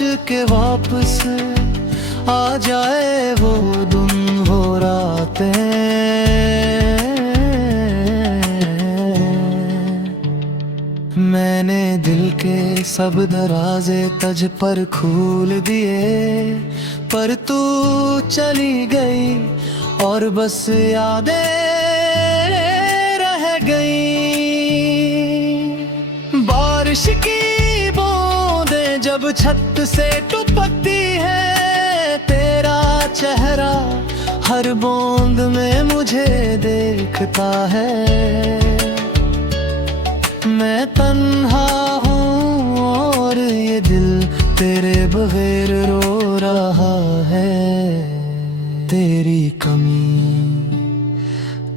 के वापस आ जाए वो दिन वो रातें। मैंने दिल के सब दरवाजे तझ पर खोल दिए, पर तू चली गई और बस यादें रह गई। बारिश की बूंदें जब छत से टपकती है, तेरा चेहरा हर बूंद में मुझे देखता है। मैं तन्हा हूँ और ये दिल तेरे बगैर रो रहा है। तेरी कमी,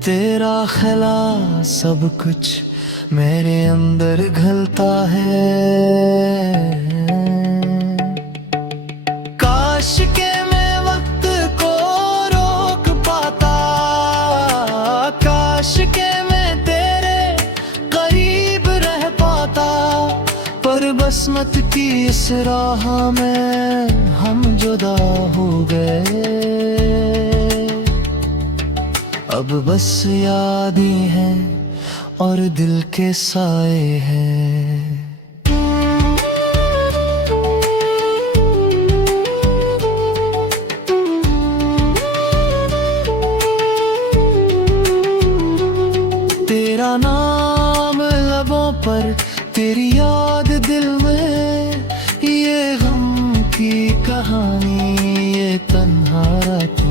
तेरा खला, सब कुछ मेरे अंदर घलता है। काश के मैं वक्त को रोक पाता, काश के मैं तेरे करीब रह पाता, पर बसमत की इस राह में हम जुदा हो गए। अब बस याद ही है और दिल के साए हैं। तेरा नाम लबों पर, तेरी याद दिल में, ये गम की कहानी, ये तन्हा रातें।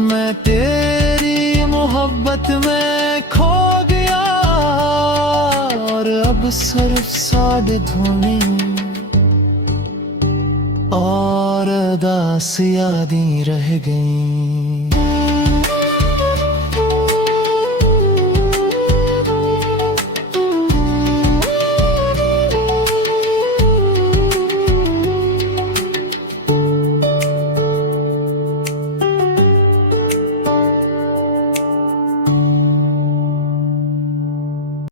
मैं तेरी मोहब्बत में खो गया और अब सिर्फ साढ़े धोनी और उदास यादें रह गईं।